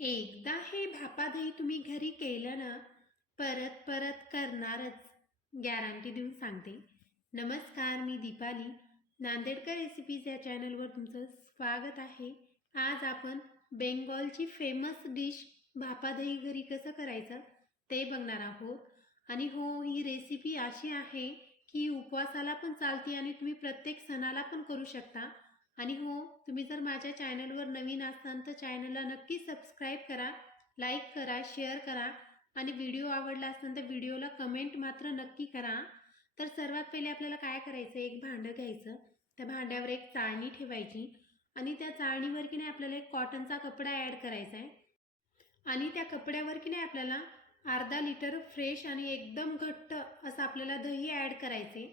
एकदा हे भापादही तुम्ही घरी केलं ना, परत परत करणारच, गॅरंटी देऊन सांगते. नमस्कार, मी दीपाली. नांदेडकर रेसिपीज या चॅनलवर तुमचं स्वागत आहे. आज आपण बेंगॉलची फेमस डिश भापादही घरी कसं करायचं ते बघणार आहोत. आणि हो, ही रेसिपी अशी आहे की उपवासाला पण चालते आणि तुम्ही प्रत्येक सणाला पण करू शकता. आणि हो, तुम्ही जर माझ्या चॅनलवर नवीन असाल तर चॅनलला नक्की सबस्क्राईब करा, लाईक करा, शेअर करा आणि व्हिडिओ आवडला असेल तर व्हिडिओला कमेंट मात्र नक्की करा. तर सर्वात पहिले आपल्याला काय करायचं, एक भांडं घ्यायचं, त्या भांड्यावर एक चाळणी ठेवायची आणि त्या चाळणीवर की नाही आपल्याला एक कॉटनचा कपडा ॲड करायचा आहे आणि त्या कपड्यावर की नाही आपल्याला अर्धा लिटर फ्रेश आणि एकदम घट्ट असं आपल्याला दही ॲड करायचे.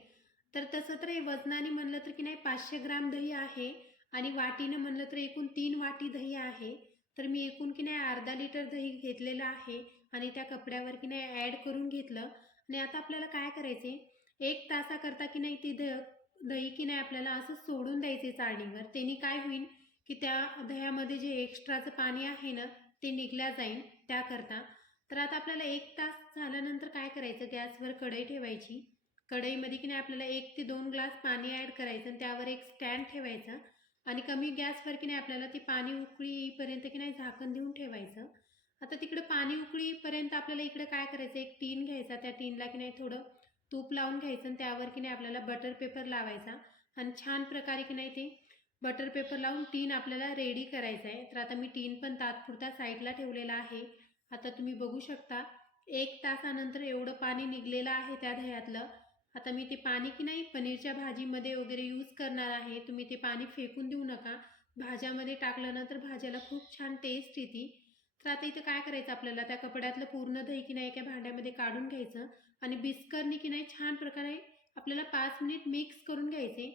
तर तसं तर हे वजनाने म्हणलं तर की नाही 500 ग्राम दही आहे आणि वाटीनं म्हणलं तर एकूण 3 वाटी दही आहे. तर मी एकूण की नाही अर्धा लिटर दही घेतलेलं आहे आणि त्या कपड्यावर की नाही ॲड करून घेतलं. आणि आता आपल्याला काय करायचे, 1 तासाकरता की नाही ती दही की नाही आपल्याला असं सोडून द्यायचे चाळणीवर. त्यांनी काय होईल की त्या दह्यामध्ये जे एक्स्ट्राचं पाणी आहे ना ते निघल्या जाईल त्याकरता. तर आता आपल्याला 1 तास झाल्यानंतर काय करायचं, गॅसवर कढई ठेवायची. कढईमध्ये की नाही आपल्याला 1 ते 2 ग्लास पाणी ॲड करायचं आणि त्यावर एक स्टँड ठेवायचं आणि कमी गॅसवर की नाही आपल्याला ती पाणी उकळी येईपर्यंत की नाही झाकण देऊन ठेवायचं. आता तिकडे पाणी उकळी येईपर्यंत आपल्याला इकडे काय करायचं, एक टीन घ्यायचा, त्या टीनला की नाही थोडं तूप लावून घ्यायचं आणि त्यावर की नाही आपल्याला बटर पेपर लावायचा आणि छान प्रकारे की नाही ते बटर पेपर लावून टीन आपल्याला रेडी करायचं आहे. तर आता मी टीन पण तात्पुरता साईडला ठेवलेला आहे. आता तुम्ही बघू शकता 1 तासानंतर एवढं पाणी निघलेलं आहे त्या दह्यातलं. आता मी ते पाणी की नाही पनीरच्या भाजीमध्ये वगैरे यूज करणार आहे. तुम्ही ते पाणी फेकून देऊ नका, भाज्यामध्ये टाकल्यानंतर भाज्याला खूप छान टेस्ट येते. तर आता इथं काय करायचं, आपल्याला त्या कपड्यातलं पूर्ण दही की नाही एका भांड्यामध्ये काढून घ्यायचं आणि बिस्करनी की नाही छान प्रकारे आपल्याला 5 मिनिट मिक्स करून घ्यायचे.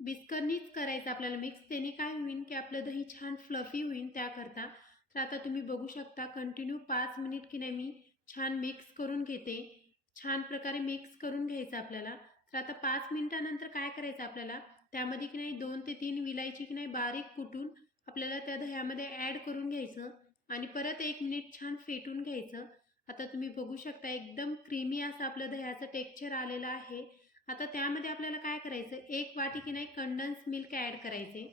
बिस्करनीच करायचं आपल्याला मिक्स, त्याने काय होईल की आपलं दही छान फ्लफी होईल त्याकरता. तर आता तुम्ही बघू शकता कंटिन्यू 5 मिनिट की नाही मी छान मिक्स करून घेते. छान प्रकारे मिक्स करून घ्यायचं आपल्याला. तर आता 5 मिनिटानंतर काय करायचं आपल्याला, त्यामध्ये की नाही 2 ते 3 विलायची की नाही बारीक कुटून आपल्याला त्या दह्यामध्ये ॲड करून घ्यायचं आणि परत 1 मिनिट छान फेटून घ्यायचं. आता तुम्ही बघू शकता एकदम क्रीमी असं आपलं दह्याचं टेक्स्चर आलेलं आहे. आता त्यामध्ये आपल्याला काय करायचं, 1 वाटी की नाही कंडन्स मिल्क ॲड करायचे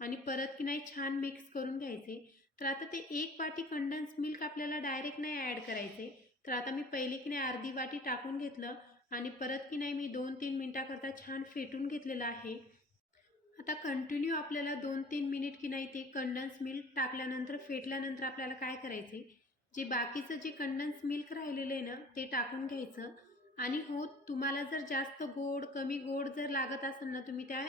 आणि परत की नाही छान मिक्स करून घ्यायचे. तर आता ते 1 वाटी कंडन्स मिल्क आपल्याला डायरेक्ट नाही ॲड करायचे. तर आता मी पहिले की नाही अर्धी वाटी टाकून घेतलं आणि परत की नाही मी 2-3 मिनिटाकरता छान फेटून घेतलेलं आहे. आता कंटिन्यू आपल्याला 2-3 मिनिट की नाही ते कंडन्स मिल्क टाकल्यानंतर फेटल्यानंतर आपल्याला काय करायचे, जे बाकीचं जे कंडन्स मिल्क राहिलेलं आहे ना ते टाकून घ्यायचं. आणि हो, तुम्हाला जर जास्त गोड कमी गोड जर लागत असेल ना, तुम्ही त्या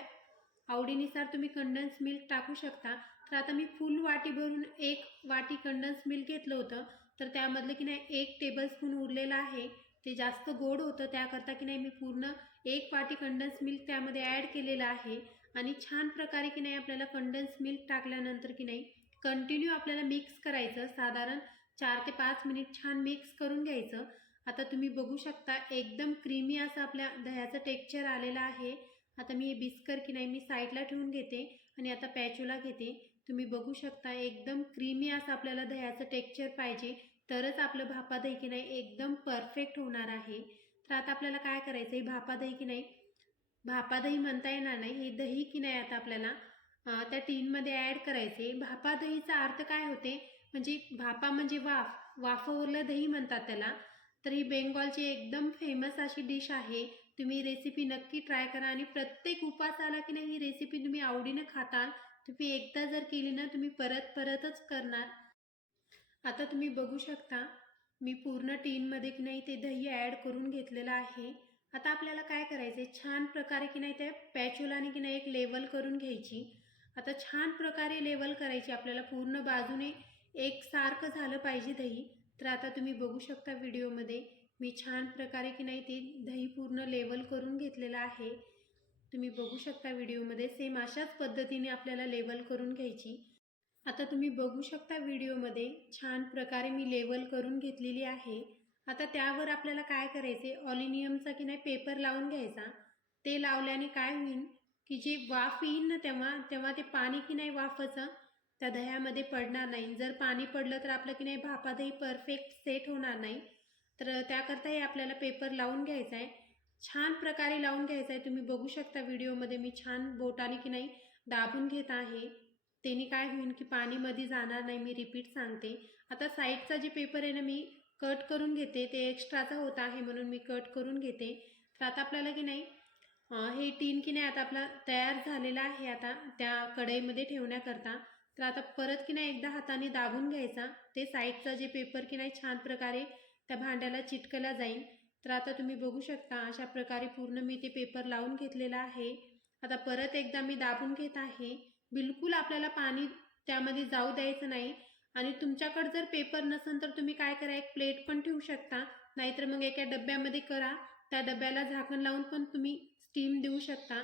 आवडीनुसार तुम्ही कंडन्स मिल्क टाकू शकता. तर आता मी फुल वाटी भरून 1 वाटी कंडन्स मिल्क घेतलं होतं, तर त्यामधलं की नाही 1 टेबलस्पून उरलेलं आहे. ते जास्त गोड होतं त्याकरता की नाही मी पूर्ण 1 वाटी कंडन्स मिल्क त्यामध्ये ॲड केलेलं आहे. आणि छान प्रकारे की नाही आपल्याला कंडन्स मिल्क टाकल्यानंतर की नाही कंटिन्यू आपल्याला मिक्स करायचं, साधारण 4 ते 5 मिनिट छान मिक्स करून घ्यायचं. आता तुम्ही बघू शकता एकदम क्रीमी असं आपल्या दह्याचं टेक्स्चर आलेलं आहे. आता मी हे बिस्कर की नाही मी साईडला ठेवून घेते आणि आता पॅचोला घेते. तुम्ही बघू शकता एकदम क्रीमी असं आपल्याला दह्याचं टेक्स्चर पाहिजे, तरच आपलं भापा दही की नाही एकदम परफेक्ट होणार आहे. तर आता आपल्याला काय करायचं, हे भापा दही की नाही भापा दही म्हणता येणार नाही, हे दही की नाही आता आपल्याला त्या टीनमध्ये ॲड करायचे. भापा दहीचा अर्थ काय होते, म्हणजे भापा म्हणजे वाफ, वाफवरलं दही म्हणतात त्याला. तर ही बेंगॉलची एकदम फेमस अशी डिश आहे. तुम्ही रेसिपी नक्की ट्राय करा आणि प्रत्येक उपासाला की नाही ही रेसिपी तुम्ही आवडीनं खाताल. तुम्ही एकदा जर केली ना तुम्ही परत परतच करणार. आता तुम्ही बघू शकता मी पूर्ण टीनमध्ये की नाही ते दही ॲड करून घेतलेलं आहे. आता आपल्याला काय करायचं आहे, छान प्रकारे की नाही त्या पॅचोलाने की नाही एक लेवल करून घ्यायची. आता छान प्रकारे लेवल करायची आपल्याला, पूर्ण बाजूने एकसारखं झालं पाहिजे दही. तर आता तुम्ही बघू शकता व्हिडिओमध्ये मी छान प्रकारे की नाही ते दही पूर्ण लेवल करून घेतलेलं आहे. तुम्ही बघू शकता व्हिडिओमध्ये सेम अशाच पद्धतीने आपल्याला लेवल करून घ्यायची. आता तुम्ही बघू शकता व्हिडिओमध्ये छान प्रकारे मी लेवल करून घेतलेली आहे. आता त्यावर आपल्याला काय करायचे, ऑलिनियमचा की नाही पेपर लावून घ्यायचा. ते लावल्याने काय होईल की जे वाफ येईल ना तेव्हा तेव्हा ते पाणी की नाही वाफाचं त्या दह्यामध्ये पडणार नाही. जर पाणी पडलं तर आपलं की नाही भापा दही परफेक्ट सेट होणार नाही. तर त्याकरता हे आपल्याला पेपर लावून घ्यायचा आहे. छान प्रकारे लावून घ्यायचा आहे. तुम्ही बघू शकता व्हिडिओमध्ये मी छान बोटाने की नाही दाबून घेत आहे. त्याने काय होईल की पाणी मध्ये जाणार नाही. मी रिपीट सांगते. आता साईडचा जे पेपर आहे ना मी कट करून घेते. ते एक्स्ट्राचा होता आहे म्हणून मी कट करून घेते. तर आता आपल्याला की नाही हे टीन की नाही आता आपला तयार झालेला आहे आता त्या कढईमध्ये ठेवण्याकरता. तर आता परत की नाही एकदा हाताने दाबून घ्यायचा. ते साईडचा जे पेपर की नाही छान प्रकारे त्या भांड्याला चिटकला जाईल. तर आता तुम्ही बघू शकता अशा प्रकारे पूर्ण मी ते पेपर लावून घेतलेला आहे. आता परत एकदा मी दाबून घेत आहे. बिलकुल आपल्याला पाणी त्यामध्ये जाऊ द्यायचं नाही. आणि तुमच्याकडे जर पेपर नसेल तर तुम्ही काय करा, एक प्लेट पण ठेवू शकता, नाहीतर मग एका डब्यामध्ये करा. त्या डब्याला झाकण लावून पण तुम्ही स्टीम देऊ शकता.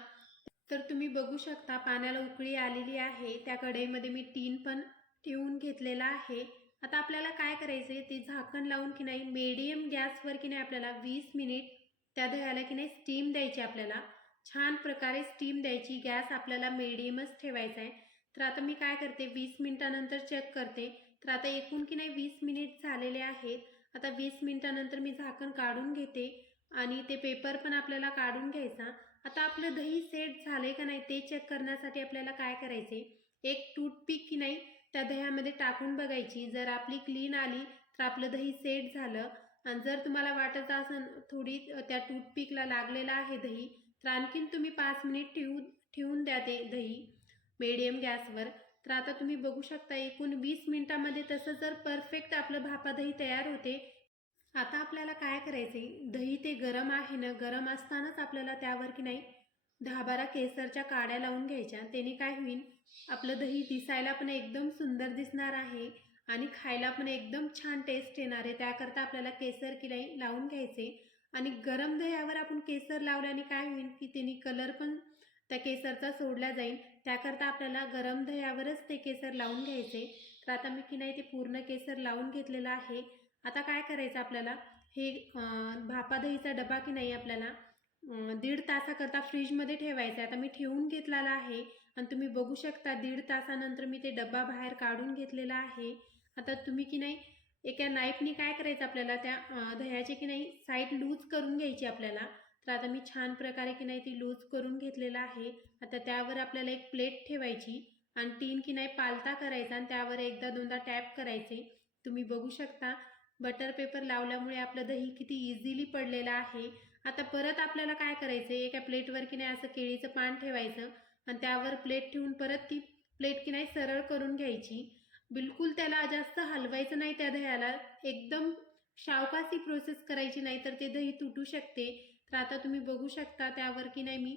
तर तुम्ही बघू शकता पाण्याला उकळी आलेली आहे. त्या कढईमध्ये मी टीन पण ठेवून घेतलेला आहे. आता आपल्याला काय करायचं आहे, ते झाकण लावून की नाही मीडियम गॅसवर की नाही आपल्याला 20 मिनिट त्या दह्याला की नाही स्टीम द्यायची. आपल्याला छान प्रकारे स्टीम द्यायची. गॅस आपल्याला मीडियमच ठेवायचा आहे. तर आता मी काय करते 20 मिनिटानंतर चेक करते. तर आता एकूण की नाही 20 मिनिट झालेले आहेत. आता 20 मिनिटानंतर मी झाकण काढून घेते आणि ते पेपर पण आपल्याला काढून घ्यायचा. आता आपलं दही सेट झालंय का नाही ते चेक करण्यासाठी आपल्याला काय करायचे, एक टूथपिक की नाही त्या दह्यामध्ये टाकून बघायची. जर आपली क्लीन आली तर आपलं दही सेट झालं. आणि जर तुम्हाला वाटत असेल थोडी त्या टूथपिकला लागलेलं आहे दही, तर आणखीन तुम्ही 5 मिनिट ठेवून द्या ते दही मीडियम गॅसवर. तर आता तुम्ही बघू शकता एकूण 20 मिनिटामध्ये तसं जर परफेक्ट आपलं भापा दही तयार होते. आता आपल्याला काय करायचे, दही ते गरम आहे ना, गरम असतानाच आपल्याला त्यावर की नाही 10-12 केसरच्या काड्या लावून घ्यायच्या. त्याने काय होईल, आपलं दही दिसायला पण एकदम सुंदर दिसणार आहे आणि खायला पण एकदम छान टेस्ट येणार आहे. त्याकरता आपल्याला केसर की नाही लावून घ्यायचे. आणि गरम दह्यावर आपण केसर लावल्याने काय होईल की त्याने कलर पण त्या केसरचा सोडला जाईल. त्याकरता आपल्याला गरम दह्यावरच ते केसर लावून घ्यायचे. तर आता मी की नाही ते पूर्ण केसर लावून घेतलेलं आहे. आता काय करायचं आपल्याला, हे भापा दहीचा डबा की नाही आपल्याला 1.5 तासाकरता फ्रीजमध्ये ठेवायचा आहे. आता मी ठेवून घेतलेला आहे आणि तुम्ही बघू शकता 1.5 तासानंतर मी ते डबा बाहेर काढून घेतलेला आहे. आता तुम्ही की नाही एका नाईफनी काय करायचं आपल्याला त्या दह्याची की नाही साईड लूज करून घ्यायची आपल्याला. तर आता मी छान प्रकारे की नाही ती लूज करून घेतलेलं आहे. आता त्यावर आपल्याला एक प्लेट ठेवायची आणि टीन की नाही पालता करायचा आणि त्यावर एकदा दोनदा टॅप करायचे. तुम्ही बघू शकता बटर पेपर लावल्यामुळे आपलं दही किती इझिली पडलेलं आहे. आता परत आपल्याला काय करायचं, एका प्लेटवर की नाही असं केळीचं पान ठेवायचं आणि त्यावर प्लेट ठेवून परत ती प्लेट की नाही सरळ करून घ्यायची. बिलकुल त्याला जास्त हलवायचं नाही त्या दह्याला. एकदम सावकाशी प्रोसेस करायची, नाही तर ते दही तुटू शकते. तर आता तुम्ही बघू शकता त्यावर की नाही मी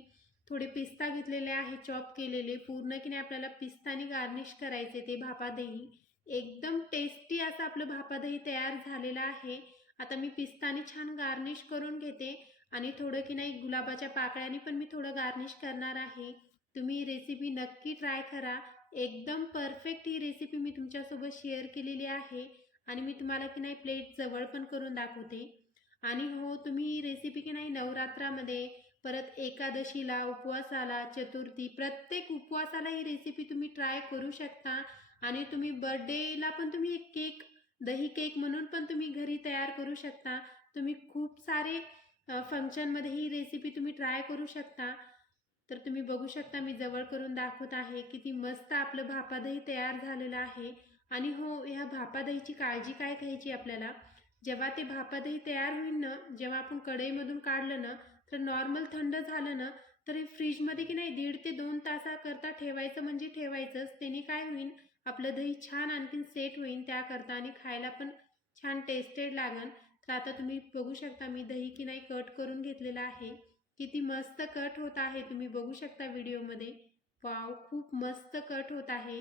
थोडे पिस्ता घेतलेले आहे चॉप केलेले. पूर्ण की नाही आपल्याला पिस्तानी गार्निश करायचे ते भापा दही. एकदम टेस्टी असं आपलं भापा दही तयार झालेलं आहे. आता मी पिस्तानी छान गार्निश करून घेते आणि थोडं की नाही गुलाबाच्या पाकळ्यांनी पण मी थोडं गार्निश करणार आहे. तुम्ही रेसिपी नक्की ट्राय करा. एकदम परफेक्ट ही रेसिपी मी तुमच्यासोबत शेअर केलेली आहे आणि मी तुम्हाला की नाही प्लेट जवळ पण करून दाखवते. आणि हो, तुम्ही ही रेसिपी की नाही नवरात्रामध्ये, परत एकादशीला, उपवासाला, चतुर्थी, प्रत्येक उपवासाला ही रेसिपी तुम्ही ट्राय करू शकता. आणि तुम्ही बर्थडेला पण तुम्ही एक केक, दही केक म्हणून पण तुम्ही घरी तयार करू शकता. तुम्ही खूप सारे फंक्शनमध्ये ही रेसिपी तुम्ही ट्राय करू शकता. तर तुम्ही बघू शकता मी जवळ करून दाखवत आहे किती मस्त आपलं भापा दही तयार झालेलं आहे. आणि हो, ह्या भापा दहीची काळजी काय घ्यायची आपल्याला, जेव्हा ते भापा दही तयार होईल ना, जेव्हा आपण कढईमधून काढलं ना, तर नॉर्मल थंड झालं ना, तर फ्रीजमध्ये की नाही 1.5 ते 2 तासाकरता ठेवायचं म्हणजे ठेवायचंच. त्याने काय होईल, आपलं दही छान आणखीन सेट होईल त्याकरता आणि खायला पण छान टेस्टेड लागन. तर आता तुम्ही बघू शकता मी दही की नाही कट करून घेतलेला आहे. किती मस्त कट होत आहे तुम्ही बघू शकता व्हिडिओमध्ये. वाव, खूप मस्त कट होत आहे.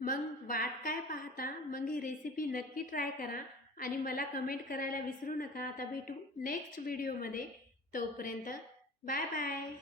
मग वाट काय पाहता, मग ही रेसिपी नक्की ट्राय करा आणि मला कमेंट करायला विसरू नका. आता भेटू नेक्स्ट व्हिडिओमध्ये. तोपर्यंत बाय बाय.